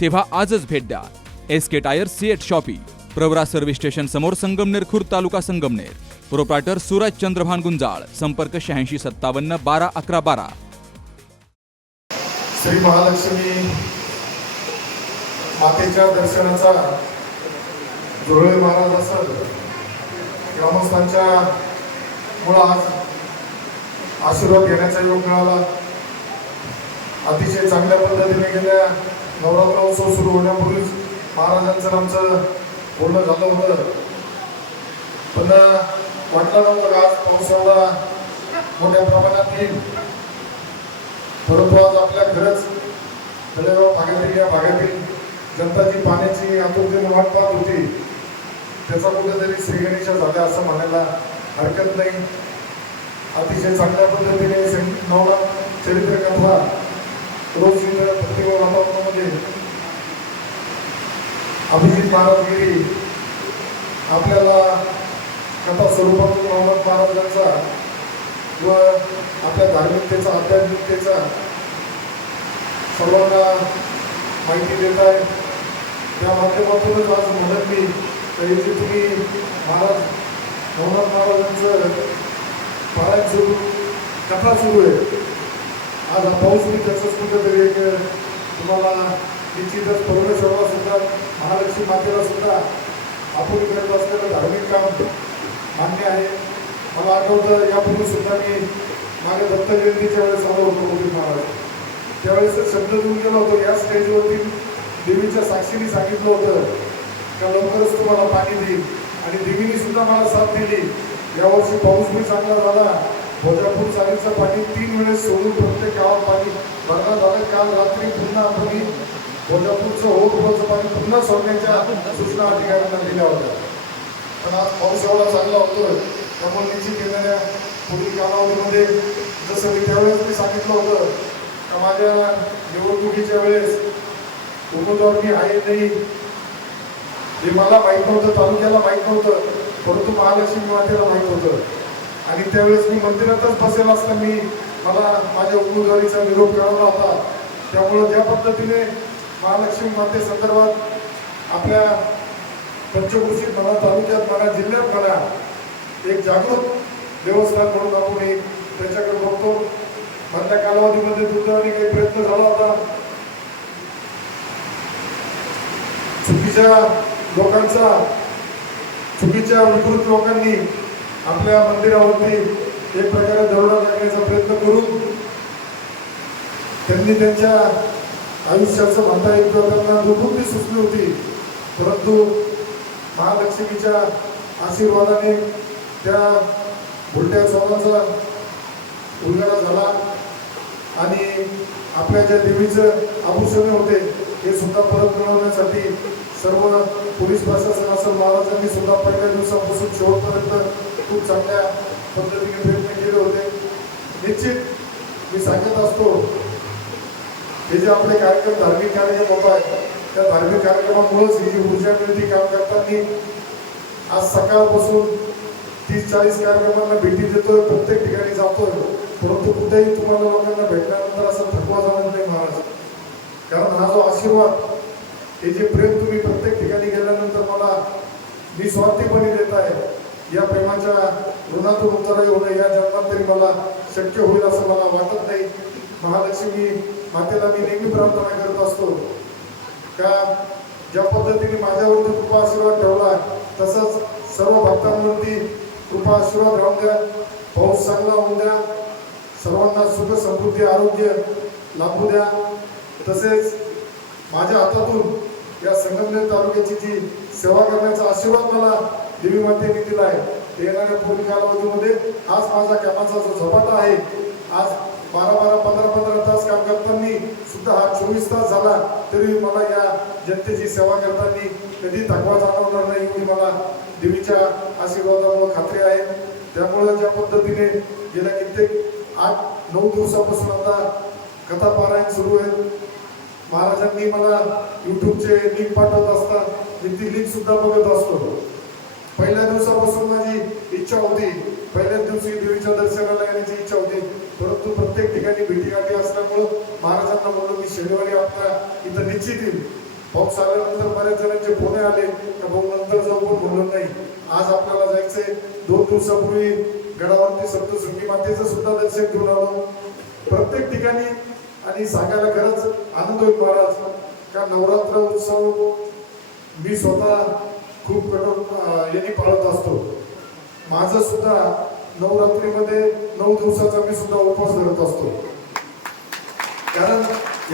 तेव्हा आजच भेट द्या. S K tyre CEAT shoppe Pravara service station समोर संगमनेर खुर्द तालुका संगमनेर. प्रोप्रायटर सूरज चंद्रभान गुंजाळ संपर्क शहाऐंशी सत्तावन्न बारा अकरा बारा. श्री महालक्ष्मी मातेच्या दर्शनाचा जुरळे महाराज असल ग्रामस्थांच्या मुळे आज आशीर्वाद घेण्याचा योग मिळाला. अतिशय चांगल्या पद्धतीने गेल्या नवरात्र उत्सव सुरू होण्यापूर्वीच महाराजांचं आमचं बोलणं झालं होतं. पण वाटलं नव्हतं का आज पाऊस एवढा मोठ्या प्रमाणात येईल? परंतु आज आपल्या खरंच तळेगाव भागातील या भागातील जनता जी पाण्याची आतुरतेने वाट पाहत होती. त्याचा कुठेतरी श्रीगणेशा झाल्या असं म्हणायला हरकत नाही. अतिशय चांगल्या पद्धतीने नवरा नवनाथ चरित्र कथा रोज इथं प्रतिमा वातावरणामध्ये अभिजित महाराजगिरी आपल्याला कथा स्वरूपातून मोहम्मद महाराजांचा व आपल्या धार्मिकतेचा आध्यात्मिकतेचा सर्वांना माहिती देत आहे. त्या माध्यमातूनच आज म्हणत मी तर इथे तुम्ही महाराज मोहम्मद महाराजांचं पारायण सुरू कथा सुरू आहे. आज हा पाऊस मी त्याचंच कुठेतरी एक तुम्हाला निश्चितच परमेश्वराला सुद्धा. महालक्ष्मी मातेला सुद्धा आपण करत असलेलं धार्मिक काम मान्य आहे. मला आठवतं यापूर्वी सुद्धा मी माझ्या दत्त जयंतीच्या वेळेस आलो होतो मोदी महाराज. त्यावेळेस शब्द देऊन गेलो होतो या स्टेजवरती देवीच्या साक्षीने सांगितलं होतं का लवकरच तुम्हाला पाणी देईल आणि देवीने सुद्धा मला साथ दिली. यावर्षी पाऊस बी चांगला झाला. भोजापूर चालीचं पाणी तीन वेळेस सोडून प्रत्येक गावात पाणी. भरणार झालं काल रात्री पुन्हा आम्ही भोजापूरचं ओढचं पाणी पुन्हा सोडण्याच्या सूचना अधिकाऱ्यांना दिल्या होत्या. पण आज पाऊस एवढा चांगला होतोय त्यामुळे निश्चित येणाऱ्या पुढील कालावधीमध्ये जसं मी त्यावेळेस मी सांगितलं होतं का माझ्या निवडणुकीच्या वेळेस उमेदवार मी आहे नाही हे मला माहीत नव्हतं तालुक्याला माहीत नव्हतं परंतु महालक्ष्मी मातेला माहीत होतं. आणि त्यावेळेस मी मंदिरातच बसेल असता मी मला माझ्या उमेदवारीचा निरोप करावा होता. त्यामुळं ज्या पद्धतीने महालक्ष्मी माते संदर्भात आपल्या पंचकृषीत म्हणा तालुक्यात म्हणा जिल्ह्यात म्हणा एक जागृत देवस्थान म्हणून आपण एक त्याच्याकडे बघतो. मधल्या कालावधीमध्ये दुर्दैवाने काही प्रयत्न झाला होता. चुकीच्या लोकांचा चुकीच्या विकृत लोकांनी आपल्या मंदिरावरती एक प्रकारे दरोडा टाकण्याचा प्रयत्न करून त्यांनी त्यांच्या आयुष्याचं म्हणता येईल किंवा त्यांना दुर्बुद्धी सुचली होती. परंतु महालक्ष्मीच्या आशीर्वादाने त्या उलट्या चौकाचा उलगडा झाला आणि आपल्या ज्या देवीचं आभूषण होते ते सुद्धा परत मिळवण्यासाठी सर्व पोलीस प्रशासन असेल महाराजांनी सुद्धा पहिल्या दिवसापासून शेवटपर्यंत खूप चांगल्या पद्धतीने प्रयत्न केले होते. निश्चित मी सांगत असतो हे जे आपले कार्यक्रम धार्मिक कार्यक्रम होत आहेत त्या धार्मिक कार्यक्रमामुळेच ही जी ऊर्जा मिळते काम करताना. आज सकाळपासून तीस चाळीस कार्यक्रमांना भेटी देतोय प्रत्येक ठिकाणी जातोय. परंतु कुठेही तुम्हाला लोकांना भेटल्यानंतर असं थकवा जाणार नाही महाराज. कारण हा जो आशीर्वाद हे जे प्रेम तुम्ही प्रत्येक ठिकाणी गेल्यानंतर मला निस्वार्थीपणे देत आहे या प्रेमाच्या ऋणातून उत्तर होणं या जन्मात तरी मला शक्य होईल असं मला वाटत नाही. महालक्ष्मी मातेला मी नेहमी प्रार्थना करत असतो. का ज्या पद्धतीने माझ्यावरती कृपा आशीर्वाद ठेवला तसंच सर्व भक्तांवरती कृपा आशीर्वाद राहून द्या. पाऊस चांगला होऊन द्या. सर्वांना सुख समृद्धी आरोग्य लाभू द्या. तसेच माझ्या हातातून या संगमनेर तालुक्याची जी सेवा करण्याचा आशीर्वाद मला देवी मातेने दिला आहे. ते येणाऱ्या पुढील कालावधीमध्ये आज माझा कामाचा जो झपाटा आहे आज बारा बारा पंधरा पंधरा तास काम करताना सुद्धा हा चोवीस तास झाला तरी मला या जनतेची सेवा करताना कधी थकवा जाणवणार नाही एवढी मला देवीच्या आशीर्वादामुळे खात्री आहे. त्यामुळे ज्या पद्धतीने गेल्या कित्येक आठ नऊ दिवसापासून आता कथा पारायण सुरू आहे. महाराजांनी मला युट्यूबचे लिंक पाठवत असतात. मी ती लिंक सुद्धा बघत असतो. पहिल्या दिवसापासून माझी इच्छा होती. पहिल्याच दिवशी देवीच्या दर्शनाला येण्याची इच्छा होती. परंतु प्रत्येक ठिकाणी भेटीगाठी असल्यामुळं महाराजांना म्हणून मी शनिवारी आपल्या इथं निश्चित येईल पाऊस आल्यानंतर बऱ्याच जणांचे फोन आले. तर भाऊ नंतर जाऊ पण म्हणून नाही. आज आपल्याला जायचंय. दोन दिवसापूर्वी गडावरती सप्तशृंगी मातेचं सुद्धा दर्शन घेऊन आलो. प्रत्येक ठिकाणी आणि सांगायला खरंच आनंद होईल महाराज. का नवरात्र उत्सव मी स्वतः खूप कठोर यांनी पाळत असतो. माझं सुद्धा नवरात्रीमध्ये नऊ दिवसाचा मी सुद्धा उपवास धरत असतो. कारण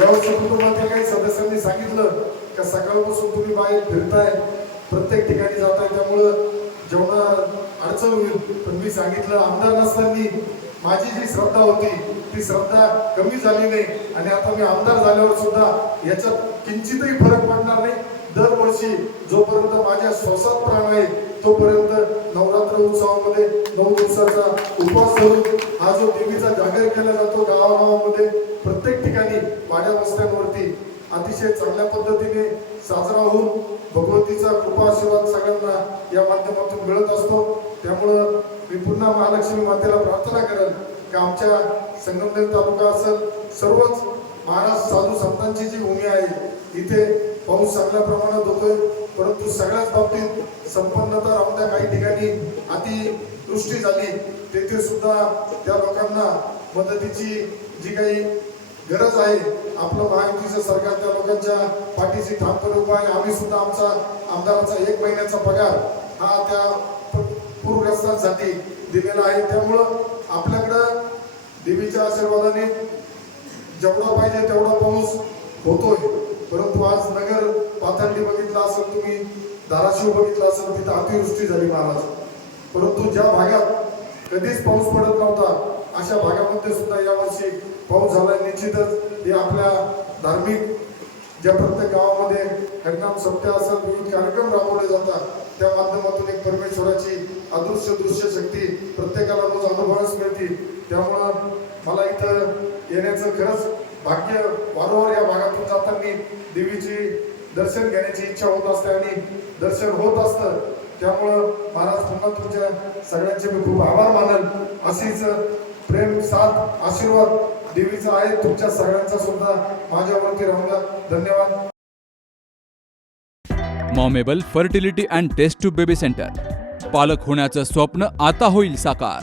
यावर्षी कुटुंबातील काही सदस्यांनी सांगितलं का सकाळपासून तुम्ही बाहेर फिरताय प्रत्येक ठिकाणी जाताय त्यामुळं जेवणा अडचण होईल. पण मी सांगितलं आमदार नसताना माझी जी श्रद्धा होती ती श्रद्धा कमी झाली नाही. आणि आता मी आमदार झाल्यावर सुद्धा याच्यात किंचितही फरक पडणार नाही. दरवर्षी जोपर्यंत माझ्या श्वासात प्राण आहे तोपर्यंत नवरात्र उत्सवामध्ये नऊ दिवसाचा उपवास धरून हा जो देवीचा जागर केला जातो गावागावामध्ये प्रत्येक ठिकाणी वाड्या वस्त्यांवरती अतिशय चांगल्या पद्धतीने साजरा होऊन भगवतीचा कृपा आशीर्वाद सगळ्यांना या माध्यमातून मिळत असतो. त्यामुळं मी पुन्हा महालक्ष्मी मातेला प्रार्थना करेल की आमच्या संगमनेर तालुका असेल सर्वच महाराज साधू संतांची जी भूमी आहे इथे पाऊस चांगल्या प्रमाणात होतोय परंतु सगळ्याच बाबतीत संपन्नता राहून त्या काही ठिकाणी अतिवृष्टी झाली तेथे सुद्धा त्या लोकांना मदतीची जी काही गरज आहे आपलं महायुतीचं सरकार त्या लोकांच्या पाठीशी ठामपणे उभा आहे. आम्ही सुद्धा आमचा आमदाराचा एक महिन्याचा पगार हा त्या पूरग्रस्तांसाठी दिलेला आहे. त्यामुळं आपल्याकडं देवीच्या आशीर्वादाने जेवढा पाहिजे तेवढा पाऊस होतोय. परंतु आज नगर पाथंडी बघितलं असेल तुम्ही धाराशिव बघितलं असेल तिथं अतिवृष्टी झाली महाराज. परंतु ज्या भागात कधीच पाऊस पडत नव्हता अशा भागामध्ये सुद्धा यावर्षी पाऊस झाला निश्चितच. हे आपल्या धार्मिक ज्या प्रत्येक गावामध्ये हरिनाम सप्ताह असेल विविध कार्यक्रम राबवले जातात. त्या माध्यमातून एक परमेश्वराची अदृश्य दृश्य शक्ती प्रत्येकाला रोज अनुभवास मिळते. त्यामुळं मला इथं येण्याचं खरंच भाग्य वारंवार या भागातून जाताना देवीची दर्शन घेण्याची इच्छा होत असते आणि दर्शन होत असतं. त्यामुळं महाराज पुन्हा तुमच्या सगळ्यांचे मी खूप आभार मानल. अशीच प्रेम साथ आशीर्वाद देवीचा आहे. तुमच्या सगळ्यांचा सुद्धा माझ्यावरती राहून धन्यवाद. Momable fertility and test tube baby centre. पालक होण्याचं स्वप्न आता होईल साकार.